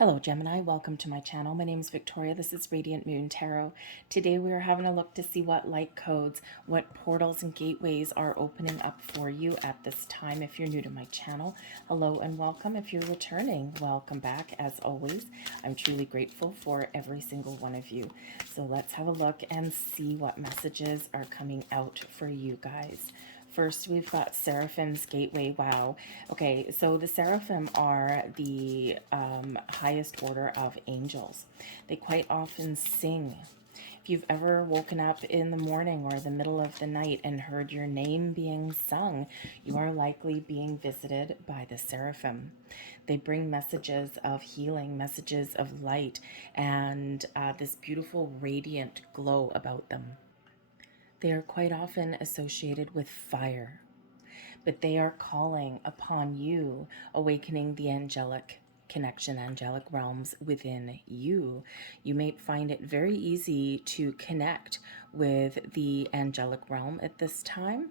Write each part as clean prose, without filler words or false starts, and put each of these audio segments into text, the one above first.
Hello Gemini, welcome to my channel. My name is Victoria. This is Radiant Moon Tarot. Today we are having a look to see what light codes, what portals and gateways are opening up for you at this time. If you're new to my channel, hello and welcome. If you're returning, welcome back. As always, I'm truly grateful for every single one of you. So let's have a look and see what messages are coming out for you guys. First, we've got Seraphim's Gateway. Wow. Okay, so the Seraphim are the highest order of angels. They quite often sing. If you've ever woken up in the morning or the middle of the night and heard your name being sung, you are likely being visited by the Seraphim. They bring messages of healing, messages of light, and this beautiful radiant glow about them. They are quite often associated with fire, but they are calling upon you, awakening the angelic connection, angelic realms within you. You may find it very easy to connect with the angelic realm at this time,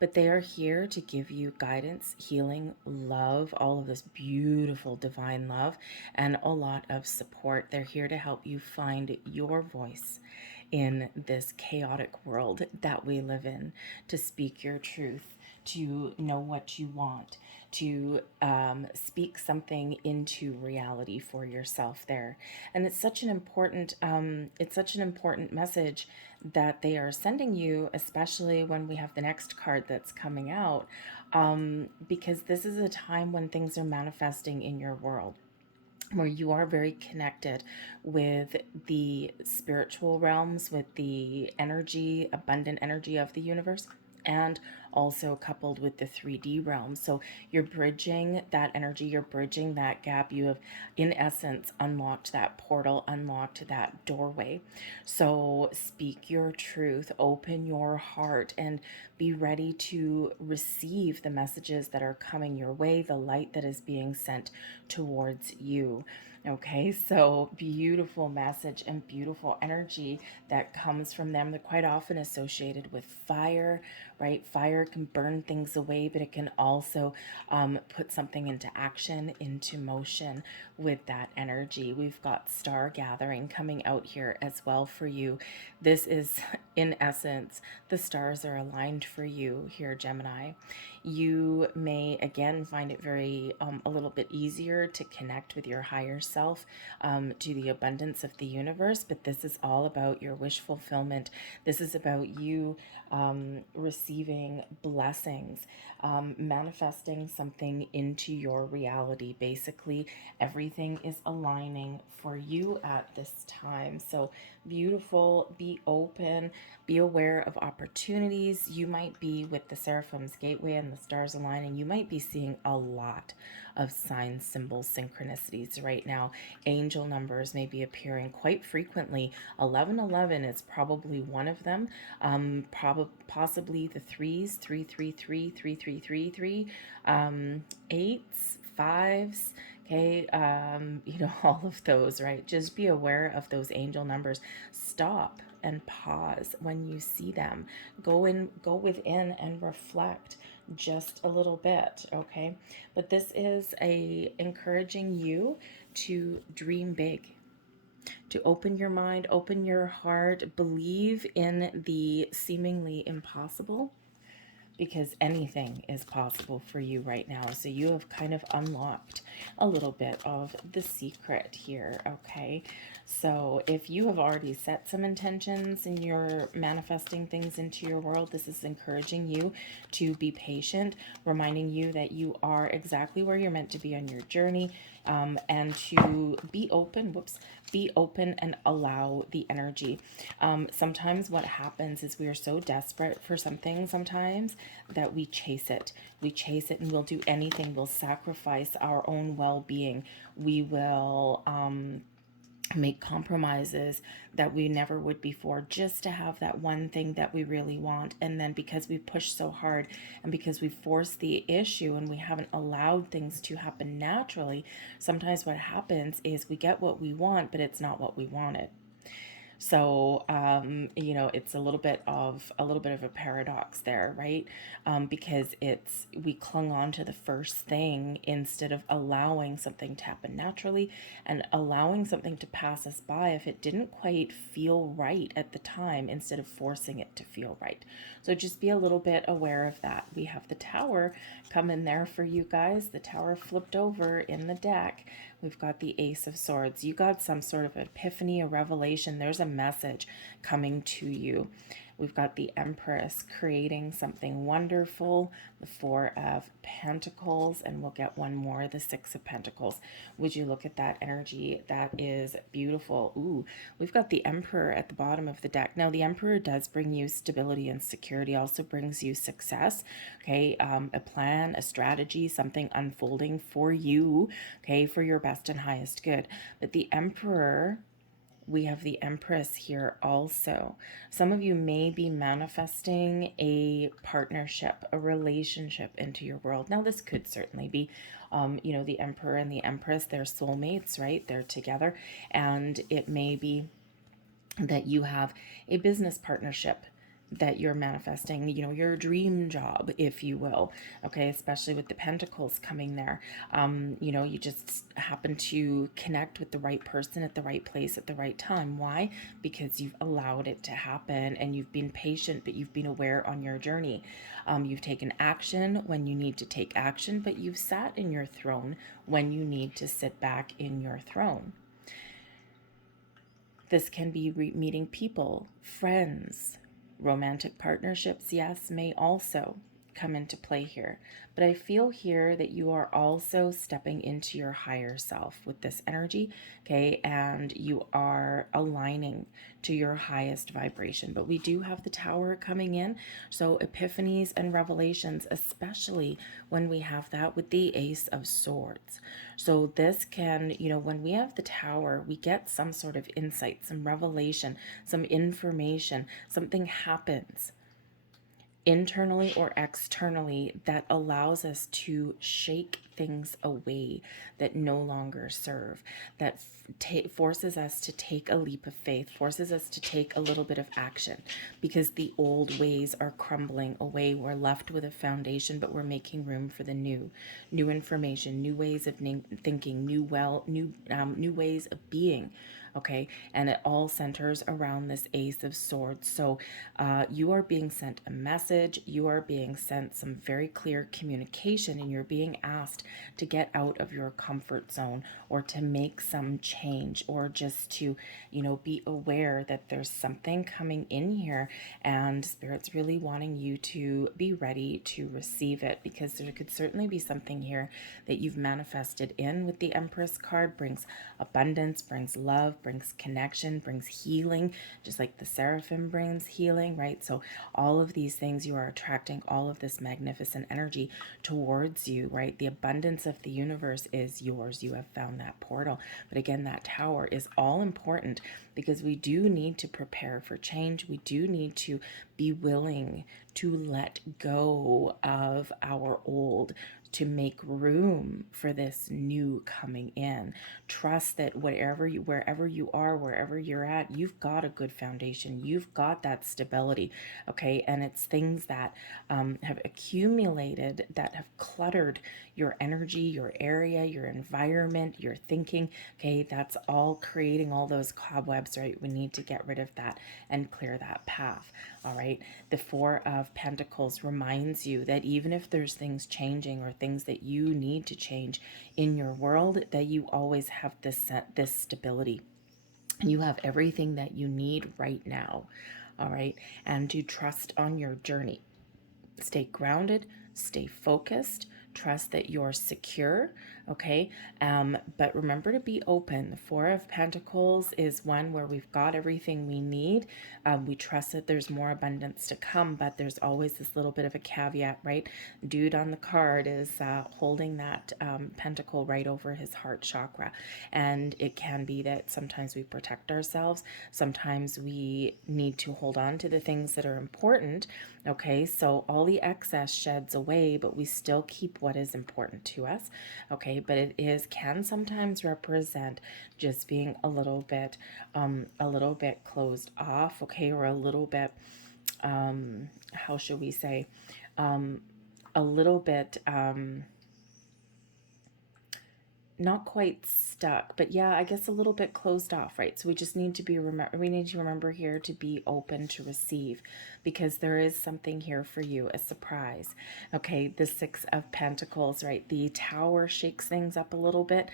but they are here to give you guidance, healing, love, all of this beautiful divine love, and a lot of support. They're here to help you find your voice in this chaotic world that we live in, to speak your truth, to know what you want, to speak something into reality for yourself there. And it's such an important message that they are sending you, especially when we have the next card that's coming out, because this is a time when things are manifesting in your world, where you are very connected with the spiritual realms, with the energy, abundant energy of the universe, and also coupled with the 3D realm. So you're bridging that energy, you're bridging that gap. You have, in essence, unlocked that portal, unlocked that doorway. So speak your truth, open your heart, and be ready to receive the messages that are coming your way, the light that is being sent towards you. Okay, so beautiful message and beautiful energy that comes from them. They're quite often associated with fire, right? Fire can burn things away, but it can also put something into action, into motion with that energy. We've got star gathering coming out here as well for you. This is, in essence, the stars are aligned for you here, Gemini. You may, again, find it very, a little bit easier to connect with your higher self, to the abundance of the universe, but this is all about your wish fulfillment. This is about you receiving blessings, manifesting something into your reality. Basically, everything is aligning for you at this time. So beautiful, be open, be aware of opportunities. You might be with the Seraphim's Gateway and the stars aligning. You might be seeing a lot of signs, symbols, synchronicities right now. Angel numbers may be appearing quite frequently. 1111 is probably one of them. Possibly the threes, 333, 3333, eights, fives. Okay, all of those, right? Just be aware of those angel numbers. Stop and pause when you see them. Go within and reflect just a little bit, okay? But this is encouraging you to dream big, to open your mind, open your heart, believe in the seemingly impossible, because anything is possible for you right now. So you have kind of unlocked a little bit of the secret here, okay? So if you have already set some intentions and you're manifesting things into your world, this is encouraging you to be patient, reminding you that you are exactly where you're meant to be on your journey, and to be open, be open and allow the energy. Sometimes what happens is we are so desperate for something sometimes that we chase it. We chase it and we'll do anything. We'll sacrifice our own well-being. We will make compromises that we never would before, just to have that one thing that we really want. And then because we push so hard and because we force the issue and we haven't allowed things to happen naturally, sometimes what happens is we get what we want, but it's not what we wanted. So, you know, it's a little bit of a paradox there, right? Because we clung on to the first thing instead of allowing something to happen naturally and allowing something to pass us by if it didn't quite feel right at the time, instead of forcing it to feel right. So just be a little bit aware of that. We have the Tower come in there for you guys. The Tower flipped over in the deck. We've got the Ace of Swords. You got some sort of epiphany, a revelation. There's a message coming to you. We've got the Empress creating something wonderful, the Four of Pentacles, and we'll get one more, the Six of Pentacles. Would you look at that energy? That is beautiful. Ooh, we've got the Emperor at the bottom of the deck. Now, the Emperor does bring you stability and security, also brings you success, okay? A plan, a strategy, something unfolding for you, okay, for your best and highest good. But the Emperor, we have the Empress here also. Some of you may be manifesting a partnership, a relationship into your world. Now, this could certainly be, you know, the Emperor and the Empress, they're soulmates, right? They're together. And it may be that you have a business partnership that you're manifesting, you know, your dream job, if you will, okay, especially with the pentacles coming there. You know, you just happen to connect with the right person at the right place at the right time. Why? Because you've allowed it to happen and you've been patient, but you've been aware on your journey. You've taken action when you need to take action, but you've sat in your throne when you need to sit back in your throne. This can be meeting people, friends, romantic partnerships, yes, may also come into play here. But I feel here that you are also stepping into your higher self with this energy, okay? And you are aligning to your highest vibration. But we do have the Tower coming in. So epiphanies and revelations, especially when we have that with the Ace of Swords. So this can, you know, when we have the Tower, we get some sort of insight, some revelation, some information, something happens internally or externally that allows us to shake things away that no longer serve, that forces us to take a leap of faith, forces us to take a little bit of action, because the old ways are crumbling away. We're left with a foundation, but we're making room for the new information, new ways of thinking, new ways of being. Okay, and it all centers around this Ace of Swords. So you are being sent a message, you are being sent some very clear communication, and you're being asked to get out of your comfort zone, or to make some change, or just to, you know, be aware that there's something coming in here, and Spirit's really wanting you to be ready to receive it, because there could certainly be something here that you've manifested in with the Empress card. Brings abundance, brings love, brings connection, brings healing, just like the Seraphim brings healing, right? So all of these things, you are attracting all of this magnificent energy towards you, right? The abundance of the universe is yours. You have found that portal. But again, that Tower is all important, because we do need to prepare for change. We do need to be willing to let go of our old, to make room for this new coming in. Trust that wherever you are, wherever you're at, you've got a good foundation. You've got that stability, okay? And it's things that have accumulated, that have cluttered your energy, your area, your environment, your thinking, okay? That's all creating all those cobwebs, right? We need to get rid of that and clear that path, all right? The Four of Pentacles reminds you that even if there's things changing, or things that you need to change in your world, that you always have this stability. You have everything that you need right now, all right? And to trust on your journey. Stay grounded, stay focused, trust that you're secure, okay? But remember to be open. The Four of Pentacles is one where we've got everything we need. We trust that there's more abundance to come, but there's always this little bit of a caveat, right? Dude on the card is holding that pentacle right over his heart chakra. And it can be that sometimes we protect ourselves. Sometimes we need to hold on to the things that are important, Okay, so all the excess sheds away, but we still keep what is important to us. Okay, but it is can sometimes represent just being a little bit closed off. Okay, or a little bit, how should we say, a little bit. Not quite stuck, but yeah, I guess a little bit closed off, right? So we just need to we need to remember here to be open to receive, because there is something here for you, a surprise. Okay, the Six of Pentacles, right? The Tower shakes things up a little bit,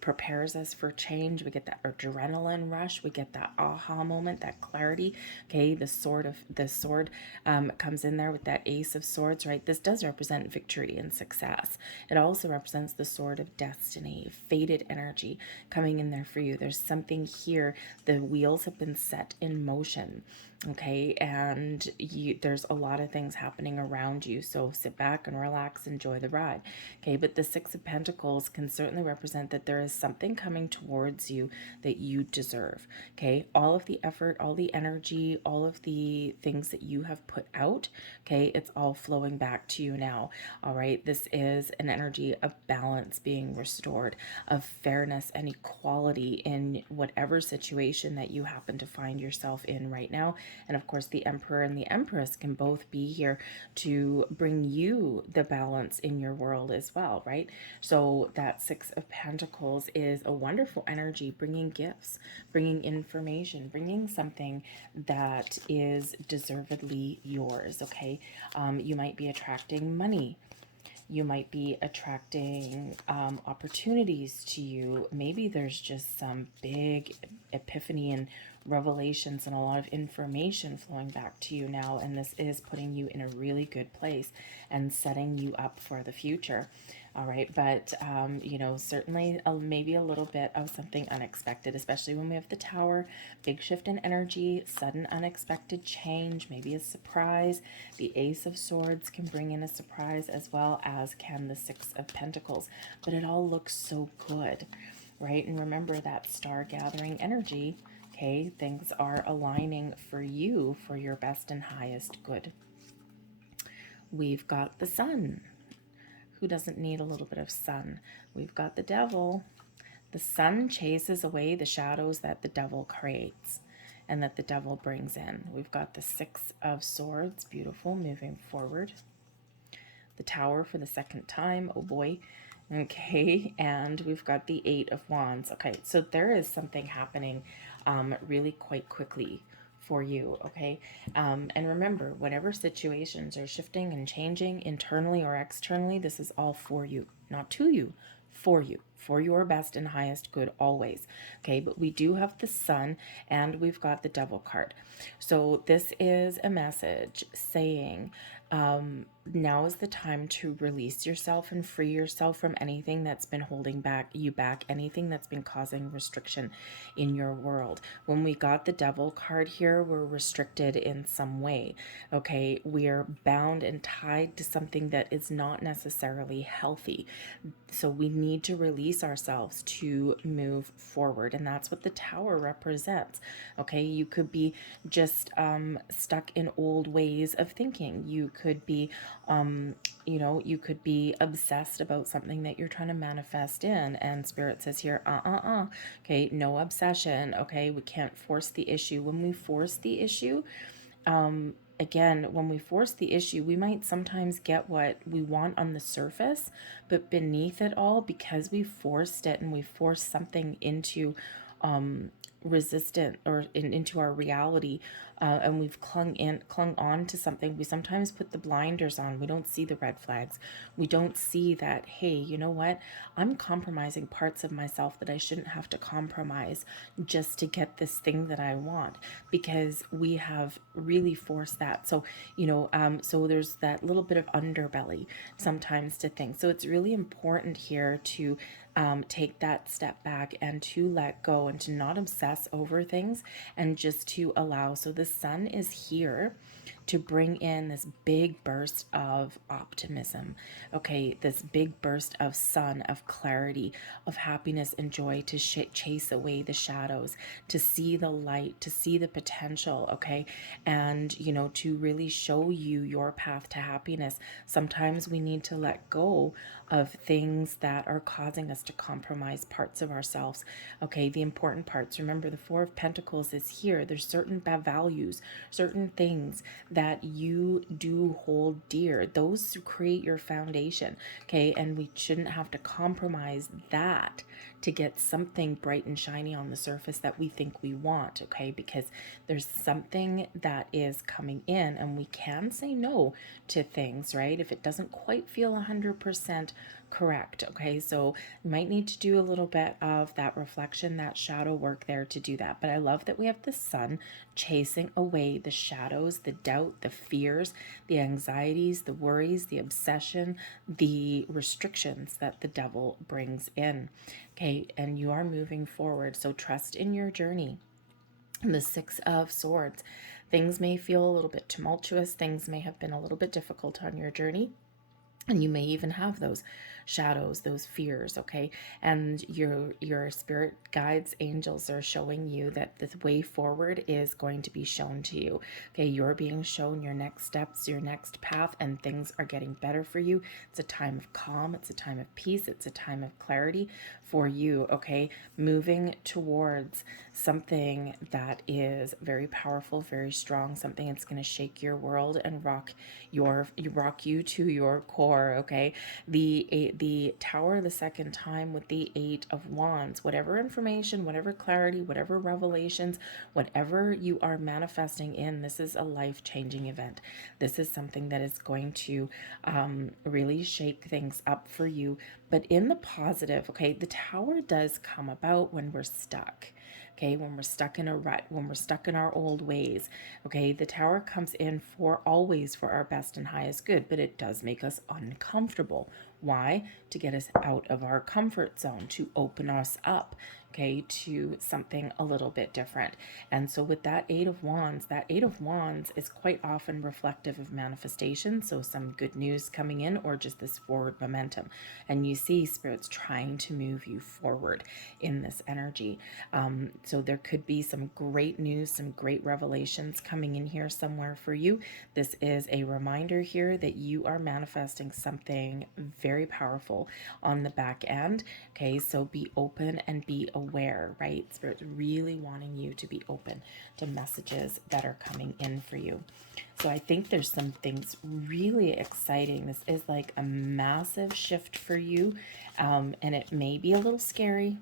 prepares us for change. We get that adrenaline rush, we get that aha moment, that clarity. Okay, the sword comes in there with that Ace of Swords, right? This does represent victory and success. It also represents the sword of destiny, fated energy coming in there for you. There's something here. The wheels have been set in motion. Okay, and there's a lot of things happening around you, so sit back and relax, enjoy the ride. Okay, but the Six of Pentacles can certainly represent that there is something coming towards you that you deserve. Okay, all of the effort, all the energy, all of the things that you have put out, okay, it's all flowing back to you now. All right, this is an energy of balance being restored, of fairness and equality in whatever situation that you happen to find yourself in right now. And of course, the Emperor and the Empress can both be here to bring you the balance in your world as well, right? So that Six of Pentacles is a wonderful energy, bringing gifts, bringing information, bringing something that is deservedly yours, okay? You might be attracting money. You might be attracting opportunities to you. Maybe there's just some big epiphany and revelations and a lot of information flowing back to you now, and this is putting you in a really good place and setting you up for the future. All right, but certainly maybe a little bit of something unexpected, especially when we have the Tower, big shift in energy, sudden unexpected change, maybe a surprise. The Ace of Swords can bring in a surprise, as well as can the Six of Pentacles, but it all looks so good, right? And remember that star gathering energy. Okay, things are aligning for you for your best and highest good. We've got the Sun. Who doesn't need a little bit of sun? We've got the Devil. The sun chases away the shadows that the devil creates and that the devil brings in. We've got the Six of Swords, beautiful, moving forward. The Tower for the second time, oh boy. Okay, and we've got the Eight of Wands. Okay, so there is something happening really quite quickly for you, okay? And remember, whatever situations are shifting and changing internally or externally, this is all for you, not to you, for you, for your best and highest good always. Okay, but we do have the Sun and we've got the Devil card. So this is a message saying, now is the time to release yourself and free yourself from anything that's been holding you back, anything that's been causing restriction in your world. When we got the Devil card here, we're restricted in some way. Okay, we are bound and tied to something that is not necessarily healthy. So we need to release ourselves to move forward, and that's what the Tower represents. Okay, you could be just stuck in old ways of thinking. You could be you could be obsessed about something that you're trying to manifest in, and Spirit says here, okay, no obsession. Okay, we can't force the issue. When we force the issue, again, when we force the issue, we might sometimes get what we want on the surface, but beneath it all, because we forced it and we forced something into resistant or into our reality, and we've clung on to something, we sometimes put the blinders on. We don't see the red flags. We don't see that, hey, you know what, I'm compromising parts of myself that I shouldn't have to compromise just to get this thing that I want, because we have really forced that. So so there's that little bit of underbelly sometimes to things. So it's really important here to take that step back and to let go and to not obsess over things, and just to allow. So the Sun is here to bring in this big burst of optimism, okay, this big burst of sun, of clarity, of happiness and joy, to chase away the shadows, to see the light, to see the potential, okay, and, you know, to really show you your path to happiness. Sometimes we need to let go of things that are causing us to compromise parts of ourselves, okay, the important parts. Remember, the Four of Pentacles is here. There's certain values, certain things that you do hold dear. Those create your foundation, okay? And we shouldn't have to compromise that to get something bright and shiny on the surface that we think we want, okay? Because there's something that is coming in, and we can say no to things, right? If it doesn't quite feel 100% correct, okay? So you might need to do a little bit of that reflection, that shadow work there to do that. But I love that we have the sun chasing away the shadows, the doubt, the fears, the anxieties, the worries, the obsession, the restrictions that the devil brings in, okay? And you are moving forward, so trust in your journey. And the Six of Swords, things may feel a little bit tumultuous, things may have been a little bit difficult on your journey, and you may even have those shadows, those fears, okay? And your spirit guides, angels are showing you that the way forward is going to be shown to you, okay? You're being shown your next steps, your next path, and things are getting better for you. It's a time of calm, it's a time of peace, it's a time of clarity for you, okay? Moving towards something that is very powerful, very strong, something that's going to shake your world and rock you to your core, okay? The Tower the second time with the Eight of Wands, whatever information, whatever clarity, whatever revelations, whatever you are manifesting in, this is a life-changing event. This is something that is going to really shake things up for you, but in the positive, okay? The Tower does come about when we're stuck, okay? When we're stuck in a rut, when we're stuck in our old ways, okay? The Tower comes in for always for our best and highest good, but it does make us uncomfortable. Why? To get us out of our comfort zone, to open us up, okay, to something a little bit different. And so with that Eight of Wands, that Eight of Wands is quite often reflective of manifestation, so some good news coming in or just this forward momentum. And you see Spirit's trying to move you forward in this energy. So there could be some great news, some great revelations coming in here somewhere for you. This is a reminder here that you are manifesting something very powerful on the back end, okay? So be open and be aware, right? Spirit's really wanting you to be open to messages that are coming in for you. So I think there's some things really exciting. This is like a massive shift for you, and it may be a little scary.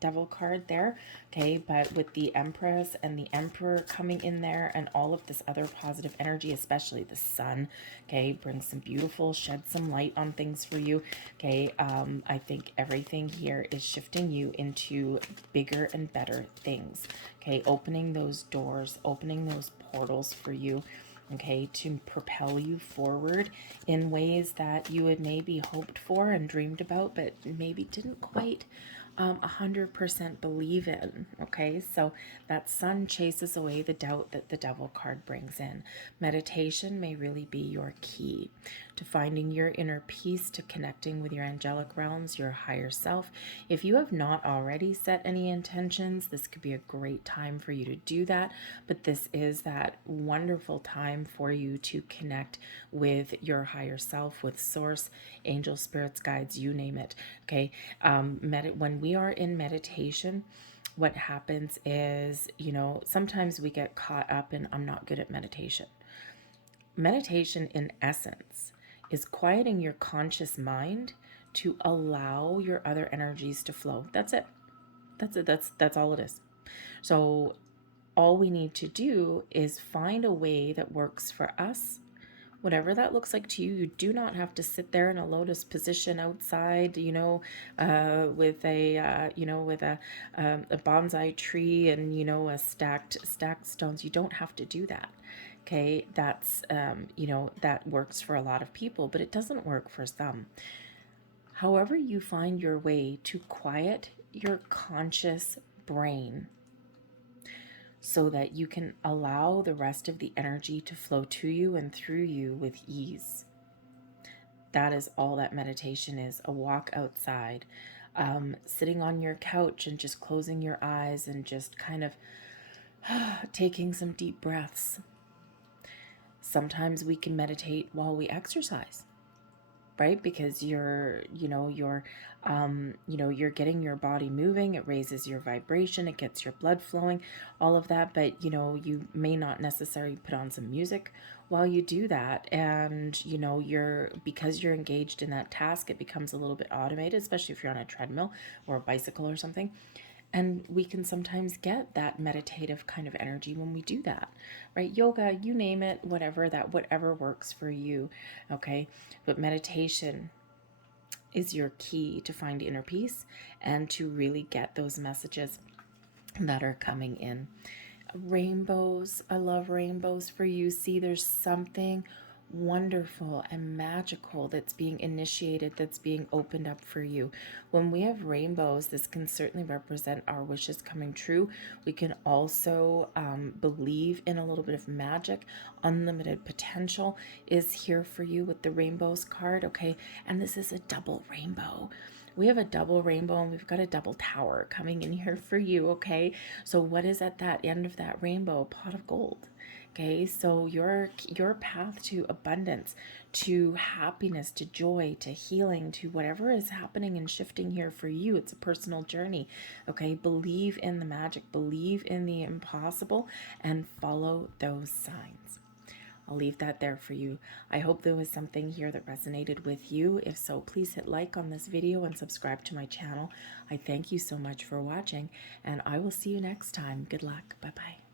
Devil card there, okay, but with the Empress and the Emperor coming in there and all of this other positive energy, especially the sun, okay, brings some beautiful, shed some light on things for you, okay. I think everything here is shifting you into bigger and better things, okay, opening those doors, opening those portals for you, okay, to propel you forward in ways that you had maybe hoped for and dreamed about, but maybe didn't quite 100% believe in, okay? So that sun chases away the doubt that the Devil card brings in. Meditation may really be your key to finding your inner peace, to connecting with your angelic realms, your higher self. If you have not already set any intentions, this could be a great time for you to do that, but this is that wonderful time for you to connect with your higher self, with source, angel, spirits, guides, you name it, okay? When we are in meditation, what happens is, you know, sometimes we get caught up in, I'm not good at meditation. Meditation, in essence, is quieting your conscious mind to allow your other energies to flow. That's it. That's it. That's all it is. So all we need to do is find a way that works for us. Whatever that looks like to you, you do not have to sit there in a lotus position outside, you know, with a bonsai tree and, you know, a stacked stones. You don't have to do that. Okay, that's that works for a lot of people, but it doesn't work for some. However, you find your way to quiet your conscious brain, so that you can allow the rest of the energy to flow to you and through you with ease. That is all that meditation is, a walk outside, sitting on your couch and just closing your eyes and just kind of taking some deep breaths. Sometimes we can meditate while we exercise, right? Because you're getting your body moving. It raises your vibration. It gets your blood flowing, all of that. But, you may not necessarily put on some music while you do that. And, because you're engaged in that task, it becomes a little bit automated, especially if you're on a treadmill or a bicycle or something. And we can sometimes get that meditative kind of energy when we do that, right? Yoga, you name it, whatever works for you, okay? But meditation is your key to find inner peace and to really get those messages that are coming in. Rainbows, I love rainbows for you. See, there's something wonderful and magical that's being initiated, that's being opened up for you. When we have rainbows, this can certainly represent our wishes coming true. We can also believe in a little bit of magic. Unlimited potential is here for you with the rainbows card, okay? And this is a double rainbow. We have a double rainbow and we've got a double tower coming in here for you, okay? So what is at that end of that rainbow? A pot of gold. Okay, so your path to abundance, to happiness, to joy, to healing, to whatever is happening and shifting here for you, it's a personal journey. Okay, believe in the magic, believe in the impossible, and follow those signs. I'll leave that there for you. I hope there was something here that resonated with you. If so, please hit like on this video and subscribe to my channel. I thank you so much for watching, and I will see you next time. Good luck. Bye-bye.